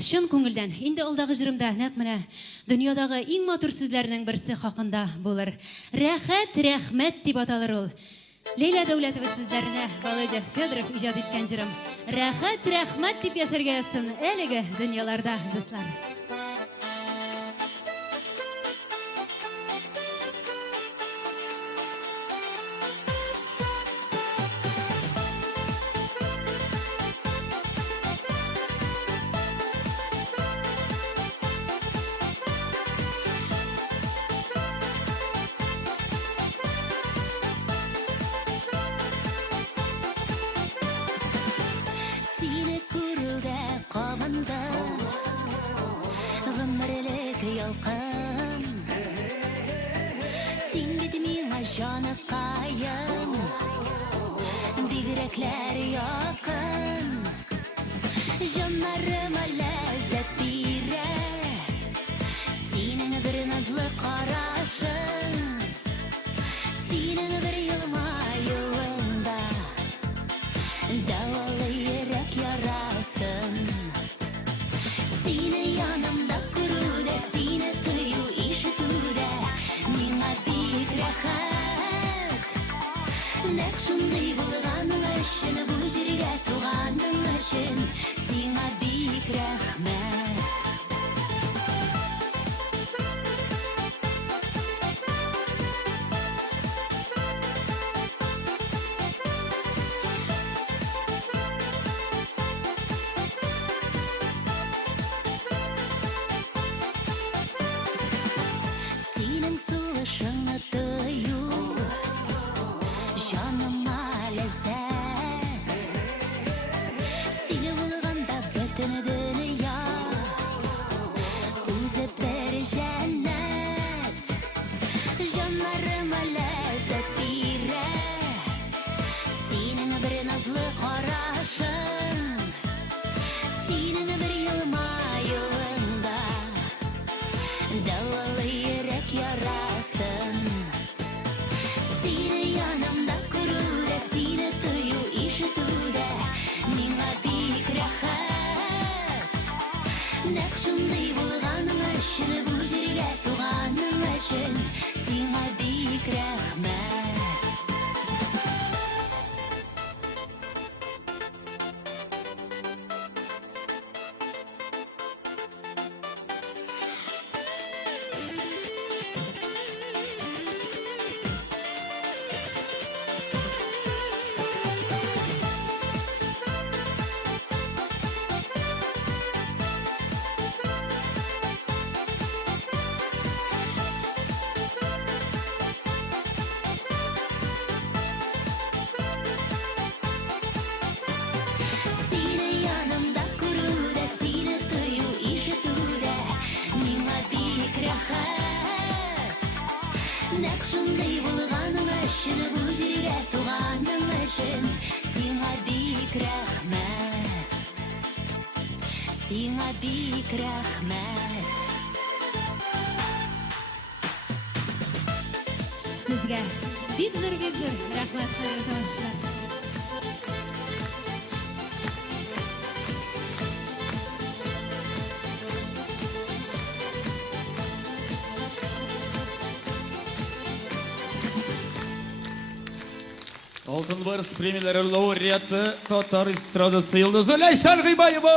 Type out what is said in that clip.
Шын көңілден, инде алдағы жырымда нәқ менә дөньядағы иң матур сүзләрнең берсе хакында булыр. Рәхәт, рәхмәт дип аталыр ул. Лейла Дәүләтова сүзләренә Володя Федоров иҗат иткән җырым. Рәхәт, рәхмәт дип яшәргә язсын әлеге дөньяларда, дуслар. Гомерлек ялкын Син бит миңа җаныкаем Бигрәкләр якын Җаннарыма ләззәт бирә Синең бер назлы карашың Синең бер елмаюыңда Дәвалы йөрәк ярасын Сине янымда күрүдә, сине тою ишетүдә Миңа бик рәхәт Нәкъ шундый булганың өчен, бу җиргә туганың өчен Сиңа бик рәхмәт Сулышыңны тыю Җаныма ләззәт Сине булганда бөтен дөнья Үзе бер җәннәт Җаннарыма ләззәт бирә Синең бер назлы карашың Синең бер елмаюыңда Дәвалы йөрәк ярасын Сине янымда күрүдә, сине тою ишетүдә Миңа бик рәхәт Нәкъ шундый булганың өчен, бу җиргә туганың өчен Сиңа бик рәхмәт Нәкъ шундый булганың өчен, бу җиргә туганың өчен Сиңа бик рәхмәт Сиңа бик рәхмәт Сезгә бик зур рәхмәт, хөрмәтле тамашачылар. Алтын барыс премиялары лауреаты Татар эстрадасы йолдызы Ләйсән Гыйбаева.